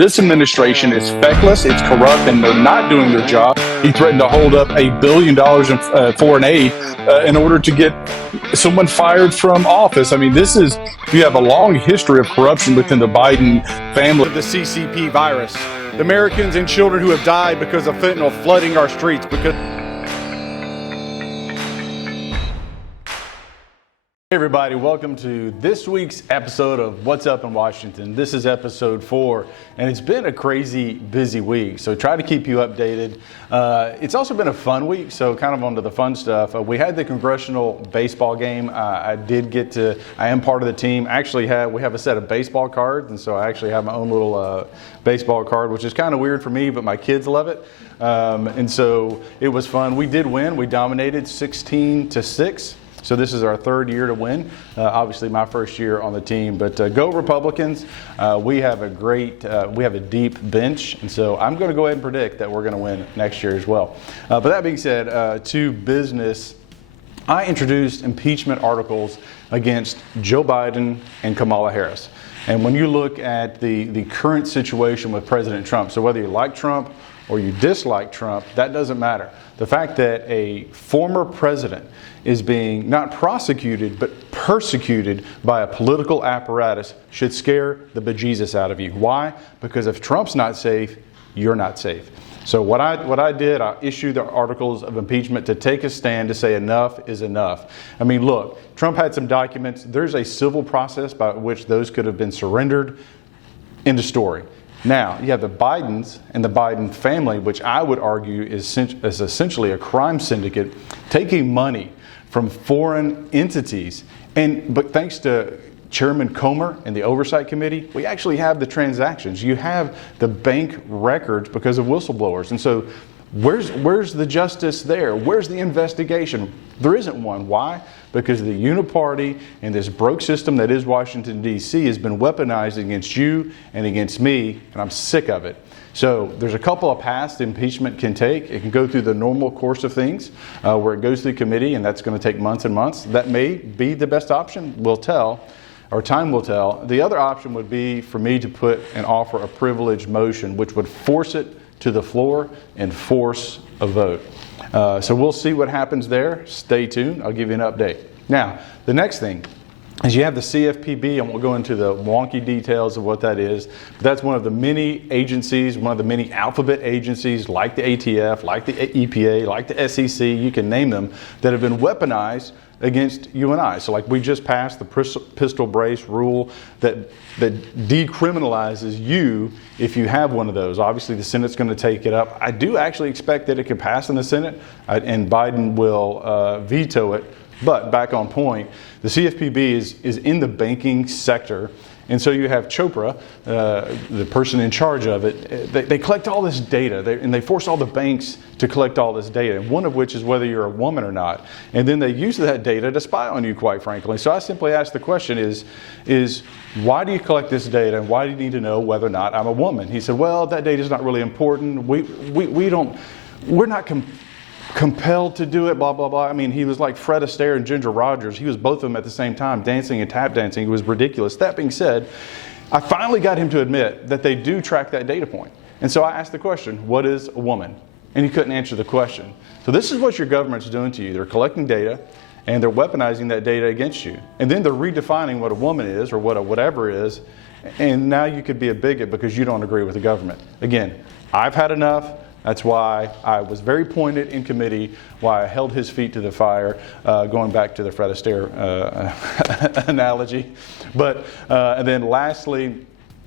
This administration is feckless, it's corrupt, and they're not doing their job. He threatened to hold up $1 billion in foreign aid in order to get someone fired from office. I mean, you have a long history of corruption within the Biden family. The CCP virus, the Americans and children who have died because of fentanyl flooding our streets because. Hey everybody, welcome to this week's episode of What's Up in Washington. This is episode 4, and it's been a crazy busy week, so try to keep you updated. It's also been a fun week, so kind of onto the fun stuff. We had the congressional baseball game. I am part of the team. Actually, we have a set of baseball cards, and so I actually have my own little baseball card, which is kind of weird for me, but my kids love it. And so it was fun. We did win. We dominated 16-6. So this is our third year to win. Obviously my first year on the team, but go Republicans. We have a deep bench. And so I'm going to go ahead and predict that we're going to win next year as well. But that being said, to business, I introduced impeachment articles against Joe Biden and Kamala Harris. And when you look at the current situation with President Trump, so whether you like Trump or you dislike Trump, that doesn't matter. The fact that a former president is being not prosecuted but persecuted by a political apparatus should scare the bejesus out of you. Why? Because if Trump's not safe, you're not safe. So what I did, I issued the articles of impeachment to take a stand to say enough is enough. I mean, look, Trump had some documents. There's a civil process by which those could have been surrendered. End of story. Now, you have the Bidens and the Biden family, which I would argue is essentially a crime syndicate, taking money from foreign entities. But thanks to Chairman Comer and the Oversight Committee, we actually have the transactions. You have the bank records because of whistleblowers. And so where's the justice there? Where's the investigation? There isn't one. Why? Because the uniparty and this broke system that is Washington, D.C. has been weaponized against you and against me, and I'm sick of it. So there's a couple of paths the impeachment can take. It can go through the normal course of things where it goes through committee, and that's going to take months and months. That may be the best option. We'll tell, or time will tell. The other option would be for me to put and offer a privileged motion, which would force it to the floor and force a vote. So we'll see what happens there. Stay tuned. I'll give you an update. Now, the next thing is you have the CFPB, and we'll go into the wonky details of what that is. But that's one of the many agencies, one of the many alphabet agencies like the ATF, like the EPA, like the SEC, you can name them, that have been weaponized against you and I. So like we just passed the pistol brace rule that decriminalizes you if you have one of those. Obviously the Senate's going to take it up. I do actually expect that it could pass in the Senate and Biden will veto it. But back on point, the CFPB is in the banking sector. And so you have Chopra, the person in charge of it. They collect all this data, and they force all the banks to collect all this data, and one of which is whether you're a woman or not. And then they use that data to spy on you, quite frankly. So I simply ask the question is why do you collect this data, and why do you need to know whether or not I'm a woman? He said, well, that data is not really important. We're not compelled to do it, blah, blah, blah. I mean, he was like Fred Astaire and Ginger Rogers. He was both of them at the same time, dancing and tap dancing. It was ridiculous. That being said, I finally got him to admit that they do track that data point. And so I asked the question, what is a woman? And he couldn't answer the question. So this is what your government's doing to you. They're collecting data, and they're weaponizing that data against you. And then they're redefining what a woman is or what a whatever is. And now you could be a bigot because you don't agree with the government. Again, I've had enough. That's why I was very pointed in committee, why I held his feet to the fire, going back to the Fred Astaire analogy. But and then lastly,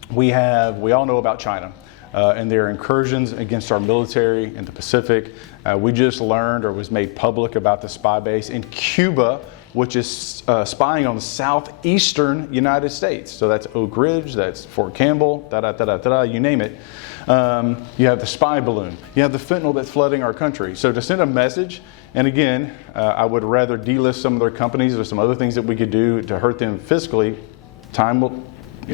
we all know about China and their incursions against our military in the Pacific. We just learned or was made public about the spy base in Cuba, which is spying on the southeastern United States. So that's Oak Ridge, that's Fort Campbell, you name it. You have the spy balloon. You have the fentanyl that's flooding our country. So to send a message, and again, I would rather delist some of their companies or some other things that we could do to hurt them fiscally. Time will,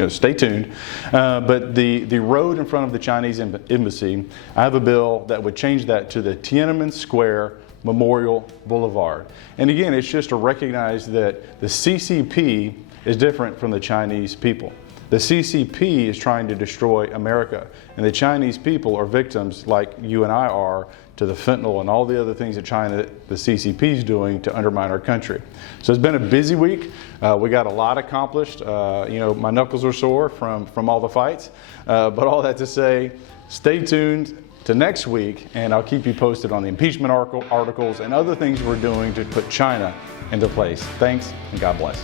stay tuned. But the road in front of the Chinese embassy, I have a bill that would change that to the Tiananmen Square Memorial Boulevard. And again, it's just to recognize that the CCP is different from the Chinese people. The CCP is trying to destroy America, and the Chinese people are victims, like you and I are, to the fentanyl and all the other things that China, the CCP is doing to undermine our country. So it's been a busy week. We got a lot accomplished. My knuckles are sore from all the fights. But all that to say, stay tuned to next week, and I'll keep you posted on the impeachment articles and other things we're doing to put China into place. Thanks, and God bless.